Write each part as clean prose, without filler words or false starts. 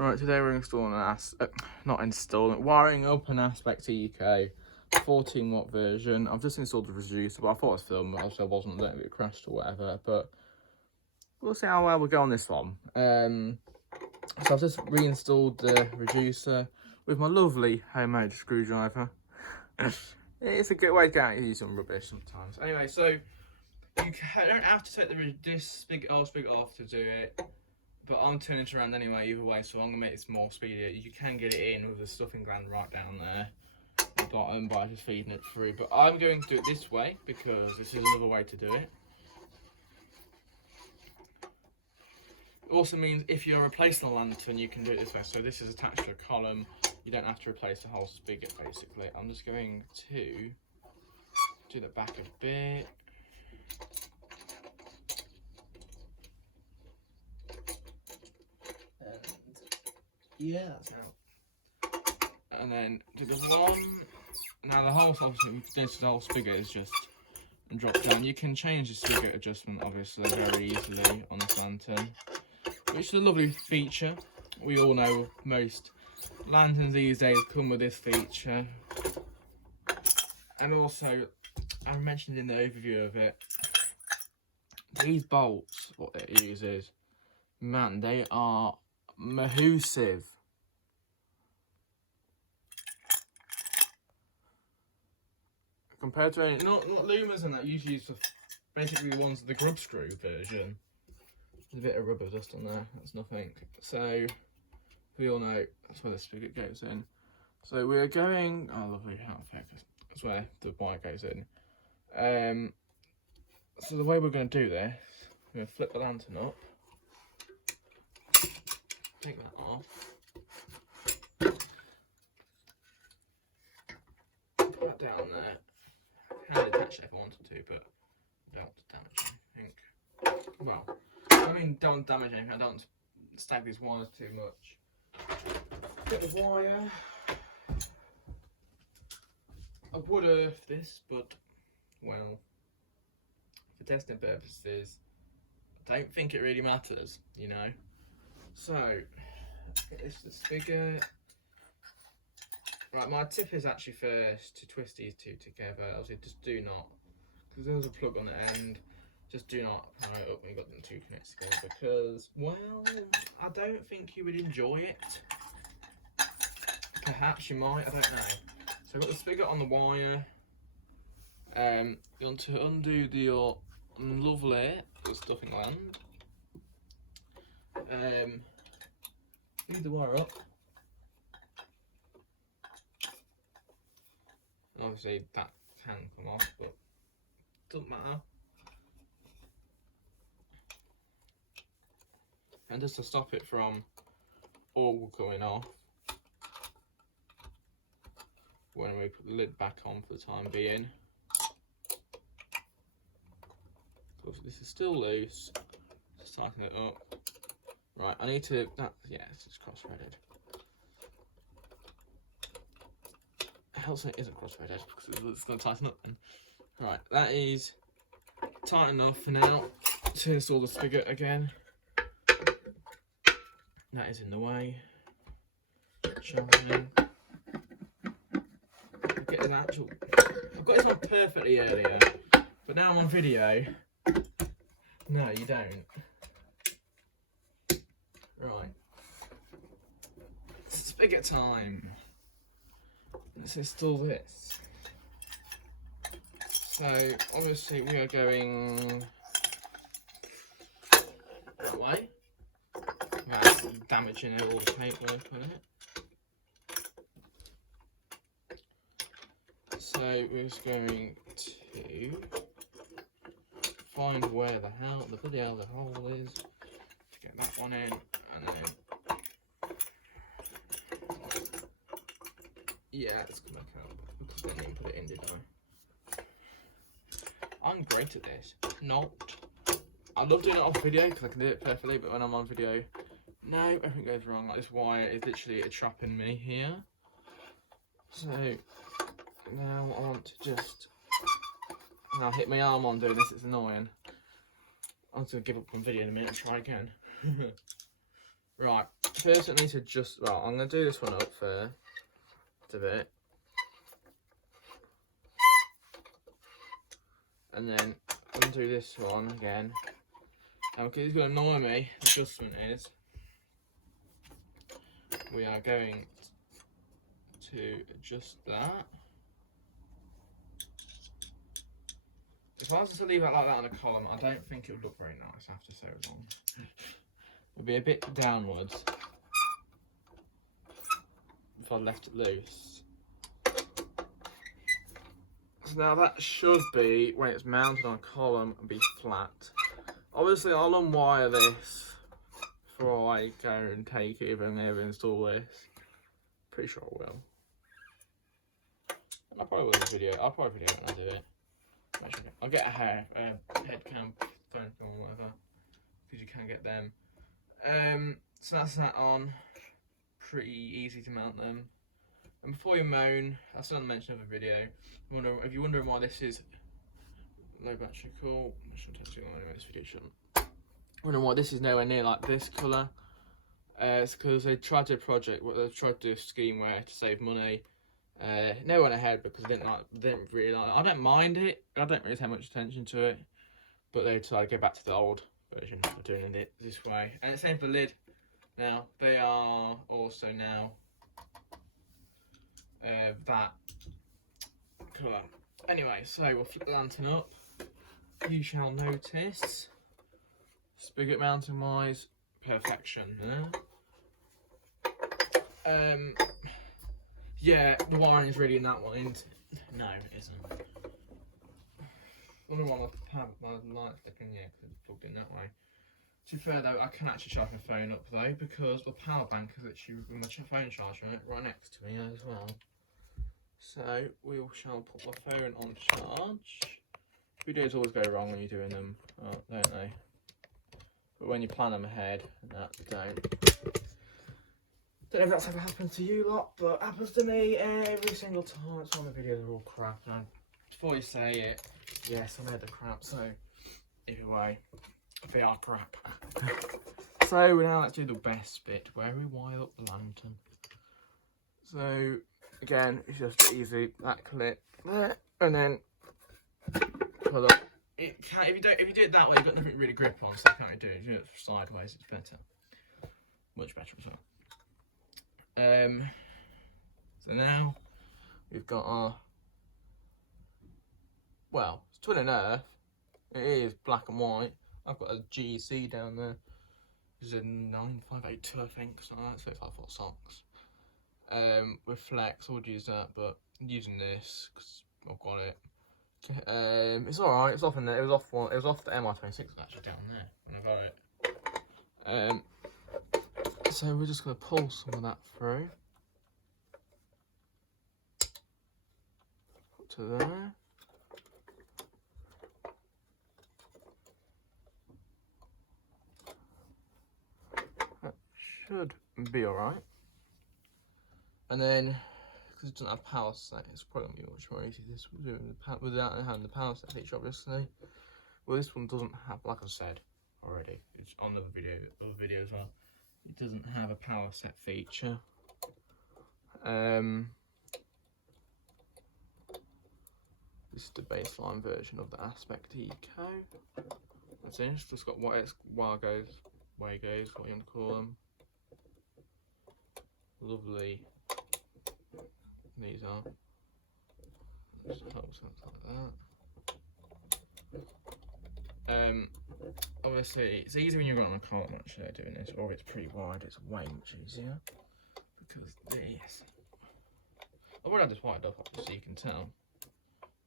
Right, today we're installing wiring up an Aspect EK 14 watt version. I've just installed the reducer, but I thought I'd film it, so I wasn't letting it crashed or whatever. But we'll see how well we go on this one. So I've just reinstalled the reducer with my lovely homemade screwdriver. It's a good way to get out and use some rubbish sometimes. Anyway, so you don't have to take this old spigot off to do it. But I'm turning it around anyway, either way, so I'm going to make this more speedier. You can get it in with the stuffing gland right down there at the bottom by just feeding it through. But I'm going to do it this way because this is another way to do it. It also means if you're replacing a lantern, you can do it this way. So this is attached to a column. You don't have to replace the whole spigot, basically. I'm just going to do the back a bit. Yeah, that's out. And then do the one. Now the whole, obviously, the whole spigot is just dropped down. You can change the spigot adjustment, obviously, very easily on this lantern, which is a lovely feature. We all know most lanterns these days come with this feature. And also, I mentioned in the overview of it, these bolts, what it uses, man, they are massive. Compared to any, not Lumas and that, usually use basically ones the grub screw version. There's a bit of rubber dust on there, that's nothing. So we all know that's where the spigot goes in. So we're going, oh lovely, how focus. That's where the wire goes in. So the way we're going to do this, we're going to flip the lantern up. Take that off. Put that down there. I can detach it if I wanted to, but don't damage anything. Well, I mean, don't damage anything. I don't stag these wires too much. Get the wire. I would earth this, but well, for testing purposes, I don't think it really matters, you know. So, get this to the spigot. Right, my tip is actually first to twist these two together. Obviously, just do not, because there's a plug on the end, just do not power it up when you've got them two connected together, because, well, I don't think you would enjoy it. Perhaps you might, I don't know. So I've got the spigot on the wire. You want to undo your lovely stuffing gland. Leave the wire up. Obviously that can come off, but doesn't matter. And just to stop it from all going off when we put the lid back on for the time being. So this is still loose. Just tighten it up. Right, I need to, yeah, it's just cross-threaded. It helps when it isn't cross-threaded because it's going to tighten up then. Right, that is tight enough for now to install the spigot again. That is in the way. Charging. Get an actual. I've got this on perfectly earlier, but now I'm on video. No, you don't. Right. Spigot time. Let's install this. So obviously we are going that way. That's damaging all the paintwork on it. So we're just going to find where the bloody hell the hole is. To get that one in, and then yeah, it's gonna come because I didn't put it in, did I? I'm great at this. Not. I love doing it off video because I can do it perfectly, but when I'm on video, no, everything goes wrong. Like this wire is literally trapping me here. So now I want to just. Now hit my arm on doing this. It's annoying. I'm just gonna give up on video in a minute and try again. Right, first I need to just, well, I'm going to do this one up first a bit. And then I'm going to do this one again. Okay, it's going to annoy me. The adjustment is we are going to adjust that. If I was to leave it like that on a column, I don't think it would look very nice after so long. It'd be a bit downwards if I left it loose. So now that should be, when it's mounted on a column, and be flat. Obviously I'll unwire this before I go and take it and ever install this. Pretty sure I will. And I probably will video. I'll probably video when I do it. I'll get a head cam, phone cam or whatever, because you can get them. So that's that on. Pretty easy to mount them. And before you moan, that's another mention of a video. If you're wondering why this is low battery cool, I shouldn't take too long anyway. This video shouldn't. Wondering why this is nowhere near like this colour. It's because they tried to do a project, they tried to do a scheme where to save money. No one ahead because I didn't really like it. I don't mind it. I don't really pay much attention to it, but they decided to go back to the old version of doing it this way. And the same for the lid. Now they are also now that colour. Anyway, so we'll flip the lantern up. You shall notice spigot mounting wise, perfection. Yeah, the wiring is really in that one, isn't it? No, it isn't. I wonder why my light's flickering, yeah, because it's plugged in that way. To be fair though, I can actually charge my phone up though, because the power bank is literally with my phone charger right next to me as well. So, we shall put my phone on charge. Videos always go wrong when you're doing them, don't they? But when you plan them ahead, that don't. Don't know if that's ever happened to you lot, but it happens to me every single time. It's on the videos are all crap. And before you say it, yes, I know they're crap, so either way, they are crap. So we now let's do the best bit, where we wire up the lantern. So again, it's just easy, that clip there, and then pull up. It can, if you do it that way, you've got nothing really grip on, so you can't do it. If you do it sideways, it's better. Much better as well. So now we've got our, well, it's twin and earth. It is black and white. I've got a GC down there. It's a 9582, I think, something like that, 35 volt socks. With flex, I would use that, but I'm using this because I've got it. It's alright. It's off in there. It was off the MI26 actually down there when I got it. So we're just going to pull some of that through. Put to there. That should be alright. And then, because it doesn't have power set, it's probably going to be much more easy this without having the power set feature, obviously. Well, this one doesn't have, like I said already, it's on the other video as well. It doesn't have a power set feature. This is the baseline version of the Aspect Eco. That's it. It's just got wire goes, what you want to call them. Lovely. These are. Just helps something like that. Obviously, it's easier when you're on a cart actually doing this, or it's pretty wide, it's way much easier. Because this. I've already had this wired up, so you can tell.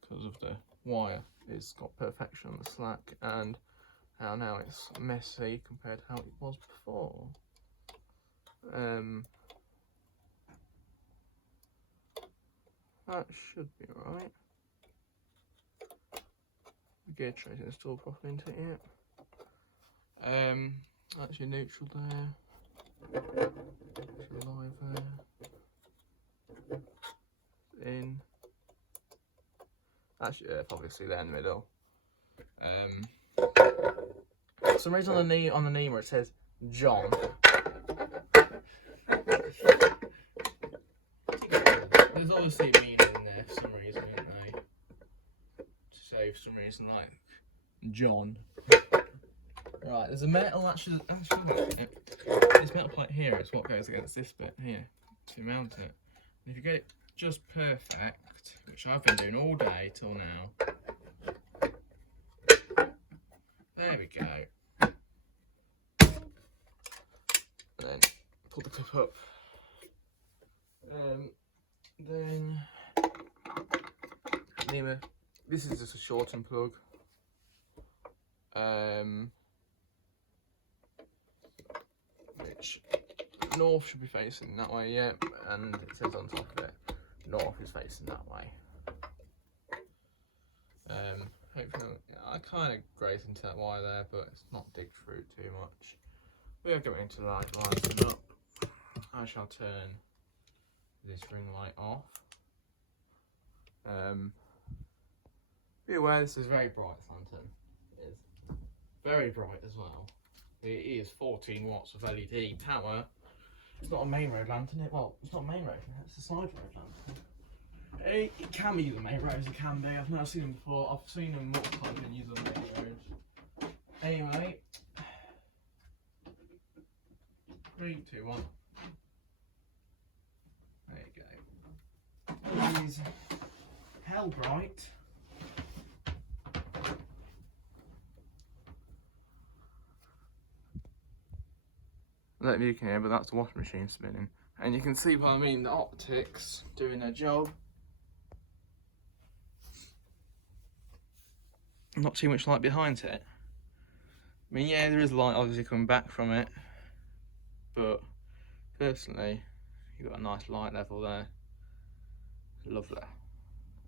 Because of the wire, it's got perfection on the slack, and how now it's messy compared to how it was before. That should be alright. The gear trace is installed properly into it yet. That's your neutral there. That's your live there. In. That's your earth, obviously, there in the middle. For some reason on the knee where it says John, obviously mean in there for some reason, don't they? To say for some reason, like John. Right, there's a metal actually this metal plate here is what goes against this bit here to mount it. And if you get it just perfect, which I've been doing all day till now. There we go. And then pull the clip up. Then this is just a shorten plug. Which north should be facing that way, yeah, and it says on top of it, north is facing that way. Hopefully, I kind of grazed into that wire there, but it's not digged through too much. We are going to lighten up. I shall turn this ring light off. Be aware this is very bright, this lantern. It is very bright as well. It is 14 watts of LED power. It's not a main road lantern. It's not a main road. It's a side road lantern. It can be used on main roads. It can be. I've never seen them before. I've seen them multiple times being used on main roads. Anyway, 3, 2, 1. There you go. It is hell bright. I don't know if you can hear, but that's the washing machine spinning. And you can see what I mean, the optics doing their job. Not too much light behind it. I mean, yeah, there is light obviously coming back from it, but personally, you've got a nice light level there. Lovely.